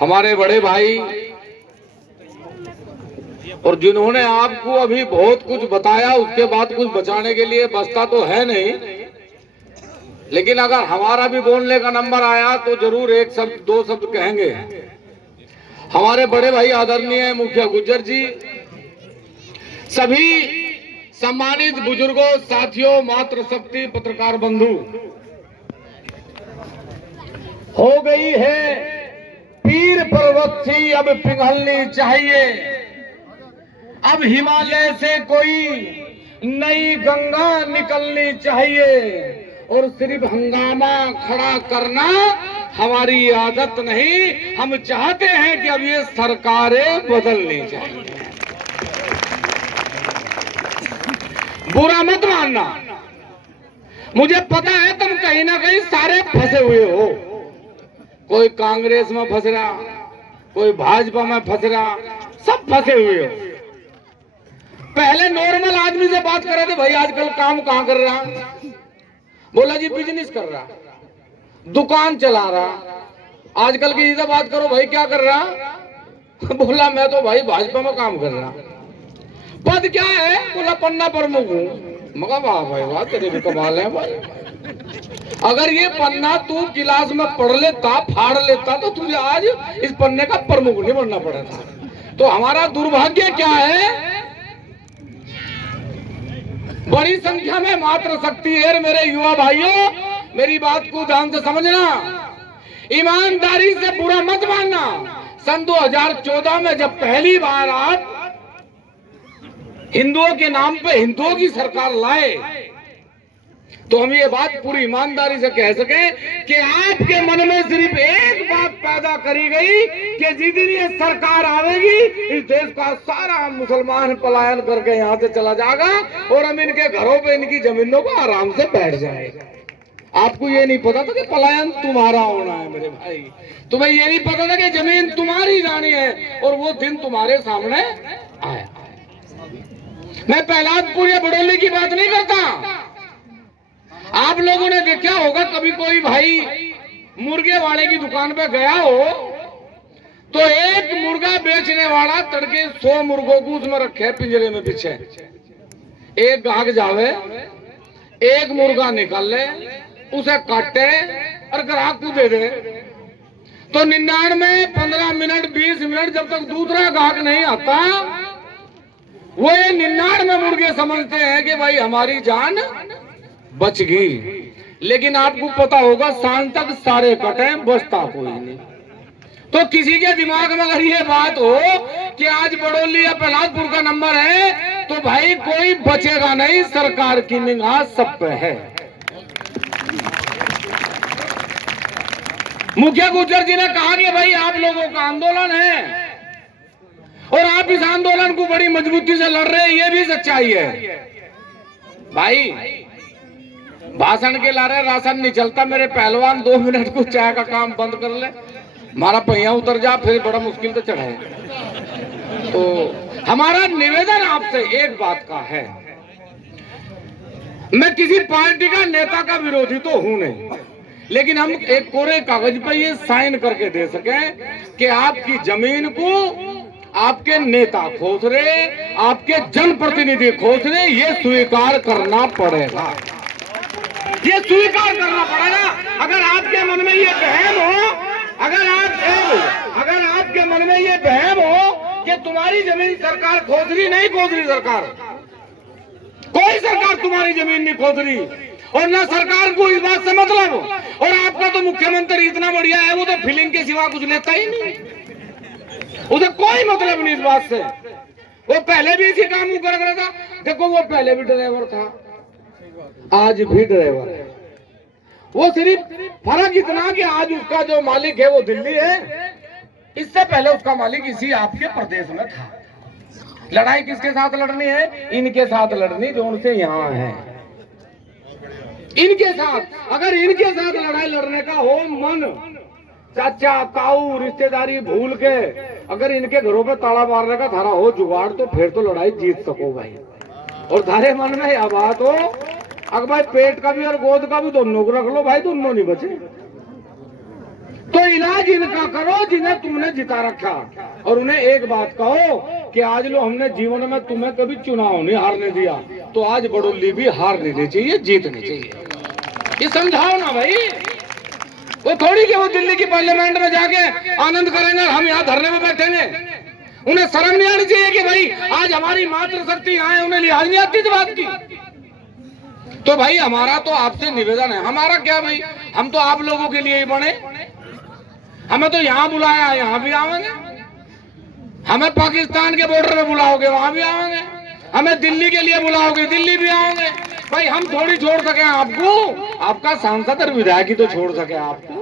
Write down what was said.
हमारे बड़े भाई और जिन्होंने आपको अभी बहुत कुछ बताया, उसके बाद कुछ बचाने के लिए बचता तो है नहीं, लेकिन अगर हमारा भी बोलने का नंबर आया तो जरूर एक शब्द दो शब्द कहेंगे। हमारे बड़े भाई आदरणीय मुखिया गुज्जर जी, सभी सम्मानित बुजुर्गों, साथियों, मातृशक्ति, पत्रकार बंधु, हो गई है पीर पर्वत सी अब पिघलनी चाहिए, अब हिमालय से कोई नई गंगा निकलनी चाहिए, और सिर्फ हंगामा खड़ा करना हमारी आदत नहीं, हम चाहते हैं कि अब ये सरकारें बदलनी चाहिए। बुरा मत मानना, मुझे पता है तुम कहीं ना कहीं सारे फंसे हुए हो। कोई कांग्रेस में फंस रहा, कोई भाजपा में फंस रहा, सब फंसे हुए हो। पहले नॉर्मल आदमी से बात कर रहे थे, भाई आजकल काम कहां कर रहा, बोला जी बिजनेस कर रहा, दुकान चला रहा। आजकल की से बात करो, भाई क्या कर रहा, बोला मैं तो भाई भाजपा में काम कर रहा। पद क्या है, बोला पन्ना प्रमुख हूँ। मगा वाह भाई वाह, तेरे भी कमाल है भाई। अगर ये पन्ना तू गिलास में पढ़ लेता, फाड़ लेता, तो तुझे आज इस पन्ने का प्रमुख नहीं बनना पड़ा था। तो हमारा दुर्भाग्य क्या है, बड़ी संख्या में मातृशक्ति है। मेरे युवा भाइयों, मेरी बात को ध्यान से समझना, ईमानदारी से बुरा मत मानना। सन 2014 में जब पहली बार आप हिंदुओं के नाम पे हिंदुओं की सरकार लाए, तो हम ये बात पूरी ईमानदारी से कह सके कि आपके मन में सिर्फ एक बात पैदा करी गई कि जिस दिन ये सरकार आवेगी, इस देश का सारा मुसलमान पलायन करके यहाँ से चला जाएगा और हम इनके घरों पे, इनकी जमीनों को आराम से बैठ जाएगा। आपको ये नहीं पता था कि पलायन तुम्हारा होना है मेरे भाई, तुम्हें ये नहीं पता था कि जमीन तुम्हारी जानी है, और वो दिन तुम्हारे सामने आया। मैं प्रहलादपुर या बड़ौली की बात नहीं करता। आप लोगों ने देखा होगा, कभी कोई भाई मुर्गे वाले की दुकान पे गया हो, तो एक मुर्गा बेचने वाला तड़के 100 मुर्गों को उसमें रखे पिंजरे में पीछे। एक ग्राहक जावे, एक मुर्गा निकाल ले, उसे काटे और ग्राहक को दे दे, तो 99 15 मिनट 20 मिनट जब तक दूसरा ग्राहक नहीं आता, वो 99 मुर्गे समझते हैं कि भाई हमारी जान बच गई। लेकिन आपको पता होगा शाम तक सारे कटे, बचता कोई नहीं। तो किसी के दिमाग में अगर ये बात हो कि आज बड़ौली या प्रहलादपुर का नंबर है, तो भाई कोई बचेगा नहीं, सरकार की निगाह सब पे है। मुखिया गुज्जर जी ने कहा कि भाई आप लोगों का आंदोलन है और आप इस आंदोलन को बड़ी मजबूती से लड़ रहे हैं, ये भी सच्चाई है। भाई भाषण के लारे राशन नहीं चलता। मेरे पहलवान 2 मिनट को चाय का काम बंद कर ले, हमारा पहिया उतर जा, फिर बड़ा मुश्किल से चढ़े। तो हमारा निवेदन आपसे एक बात का है, मैं किसी पार्टी का नेता का विरोधी तो हूं नहीं, लेकिन हम एक कोरे कागज पर ये साइन करके दे सकें कि आपकी जमीन को आपके नेता खोज रहे, आपके जनप्रतिनिधि खोज रहे, ये स्वीकार करना पड़ेगा, ये स्वीकार करना पड़ेगा। अगर आपके मन में ये वहम हो, अगर आपके मन में ये वहम हो कि तुम्हारी जमीन सरकार खोज रही, नहीं खोज रही सरकार, कोई सरकार तुम्हारी जमीन नहीं खोज रही, और ना सरकार को इस बात से मतलब। और आपका तो मुख्यमंत्री इतना बढ़िया है, वो तो फीलिंग के सिवा कुछ लेता ही नहीं, उसे कोई मतलब नहीं इस बात से। वो पहले भी इसी काम को कर रहा था, देखो वो पहले भी ड्राइवर था, आज भी ड्राइवर है। वो सिर्फ फर्क इतना कि आज उसका जो मालिक है वो दिल्ली है, इससे पहले उसका मालिक इसी आपके प्रदेश में था। लड़ाई किसके साथ लड़नी है? इनके साथ लड़नी जो उनसे यहाँ है, इनके साथ। अगर इनके साथ लड़ाई लड़ने का हो मन, चाचा ताऊ रिश्तेदारी भूल के अगर इनके घरों पे ताला मारने का धारा हो जुगाड़, तो फिर तो लड़ाई जीत सको भाई। और धारे मन में यह बात हो, अगर भाई पेट का भी और गोद का भी दोनों को रख लो भाई, दोनों नहीं बचे। तो इलाज इनका करो जिन्हें तुमने जिता रखा, और उन्हें एक बात कहो कि आज लो हमने जीवन में तुम्हें कभी चुनाव नहीं हारने दिया, तो आज बड़ोली भी हार नहीं चाहिए, जीतनी चाहिए। ये समझाओ ना भाई। वो थोड़ी कि वो दिल्ली की पार्लियामेंट में जाके आनंद करेंगे, हम यहाँ धरने में बैठेंगे। उन्हें शर्म नहीं आनी चाहिए कि भाई आज हमारी मातृशक्ति यहाँ है, उन्हें लिहाज नहीं आती इस बात की। तो भाई हमारा तो आपसे निवेदन है, हमारा क्या भाई, हम तो आप लोगों के लिए ही बने। हमें तो यहाँ बुलाया, यहाँ भी आवेंगे। हमें पाकिस्तान के बॉर्डर में बुलाओगे, वहां भी आवेंगे। हमें दिल्ली के लिए बुलाओगे, दिल्ली भी आओगे। भाई हम थोड़ी छोड़ सके आपको, आपका सांसद और विधायक ही तो छोड़ सके आपको।